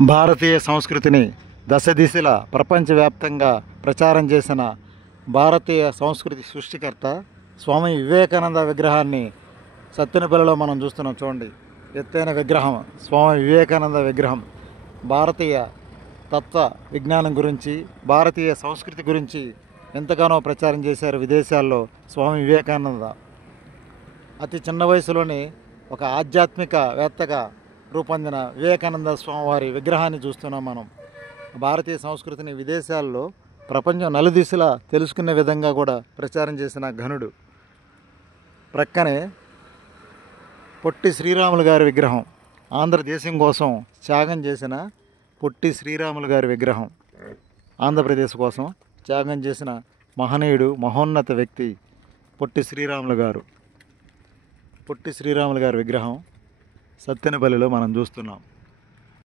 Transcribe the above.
భారతీయ సంస్కృతిని దశ దిశల ప్రపంచవ్యాప్తంగా ప్రచారం చేసిన భారతీయ సంస్కృతి సృష్టికర్త స్వామి వివేకానంద విగ్రహాన్ని సత్తెనపల్లిలో మనం చూస్తున్నాం. చూడండి, ఎత్తైన విగ్రహం, స్వామి వివేకానంద విగ్రహం. భారతీయ తత్వ విజ్ఞానం గురించి, భారతీయ సంస్కృతి గురించి ఎంతగానో ప్రచారం చేశారు విదేశాల్లో స్వామి వివేకానంద. అతి చిన్న వయసులోనే ఒక ఆధ్యాత్మికవేత్తగా రూపొందిన వివేకానంద స్వామివారి విగ్రహాన్ని చూస్తున్నాం మనం. భారతీయ సంస్కృతిని విదేశాల్లో ప్రపంచం నలుదిశలా తెలుసుకునే విధంగా కూడా ప్రచారం చేసిన ఘనుడు. ప్రక్కనే పొట్టి శ్రీరాములు గారి విగ్రహం, ఆంధ్రదేశం కోసం త్యాగం చేసిన పొట్టి శ్రీరాములు గారి విగ్రహం. ఆంధ్రప్రదేశ్ కోసం త్యాగం చేసిన మహనీయుడు, మహోన్నత వ్యక్తి పొట్టి శ్రీరాములు గారు. పొట్టి శ్రీరాములు గారి విగ్రహం సత్తెనపల్లిలో మనం చూస్తున్నాం.